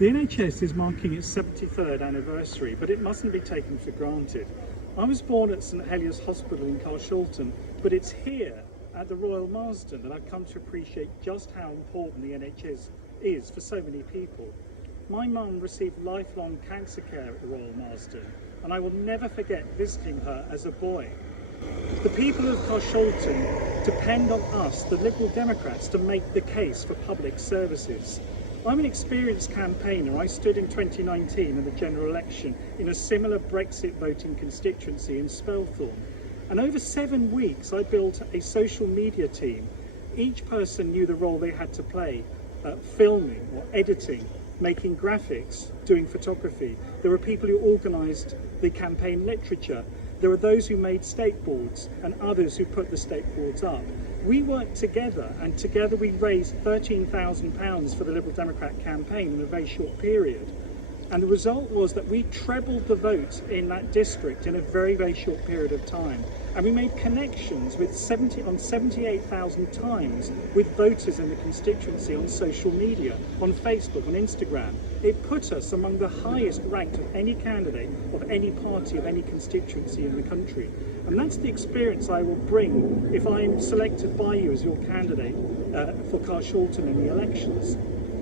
The NHS is marking its 73rd anniversary, but it mustn't be taken for granted. I was born at St Heliers Hospital in Carshalton, but it's here at the Royal Marsden that I've come to appreciate just how important the NHS is for so many people. My mum received lifelong cancer care at the Royal Marsden, and I will never forget visiting her as a boy. The people of Carshalton depend on us, the Liberal Democrats, to make the case for public services. I'm an experienced campaigner. I stood in 2019 in the general election in a similar Brexit voting constituency in Spelthorne. And over 7 weeks I built a social media team. Each person knew the role they had to play, filming or editing, making graphics, doing photography. There were people who organised the campaign literature. There were those who made state boards and others who put the state boards up. We worked together, and together we raised £13,000 for the Liberal Democrat campaign in a very short period. And the result was that we trebled the vote in that district in a very, very short period of time. And we made connections with 78,000 times with voters in the constituency on social media, on Facebook, on Instagram. It put us among the highest ranked of any candidate of any party of any constituency in the country. And that's the experience I will bring if I am selected by you as your candidate for Carshalton in the elections.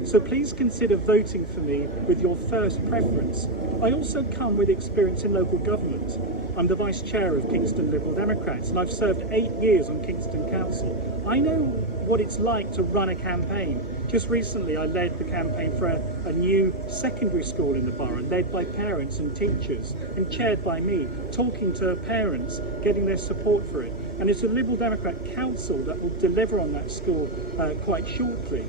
So please consider voting for me with your first preference. I also come with experience in local government. I'm the Vice Chair of Kingston Liberal Democrats, and I've served 8 years on Kingston Council. I know what it's like to run a campaign. Just recently I led the campaign for a new secondary school in the borough, led by parents and teachers and chaired by me, talking to parents, getting their support for it. And it's a Liberal Democrat council that will deliver on that school quite shortly.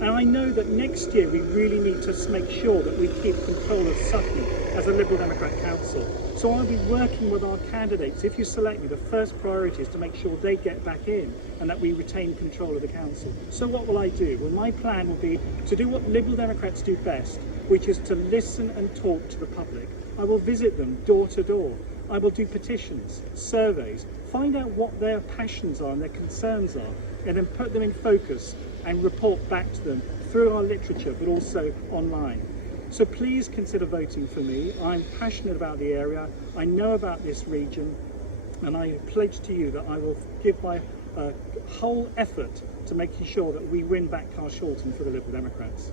And I know that next year we really need to make sure that we keep control of Sutton as a Liberal Democrat council. So I'll be working with our candidates. If you select me, the first priority is to make sure they get back in and that we retain control of the council. So what will I do? Well, my plan will be to do what Liberal Democrats do best, which is to listen and talk to the public. I will visit them door to door. I will do petitions, surveys, find out what their passions are and their concerns are, and then put them in focus and report back to them through our literature, but also online. So please consider voting for me. I'm passionate about the area, I know about this region, and I pledge to you that I will give my whole effort to making sure that we win back Carshalton for the Liberal Democrats.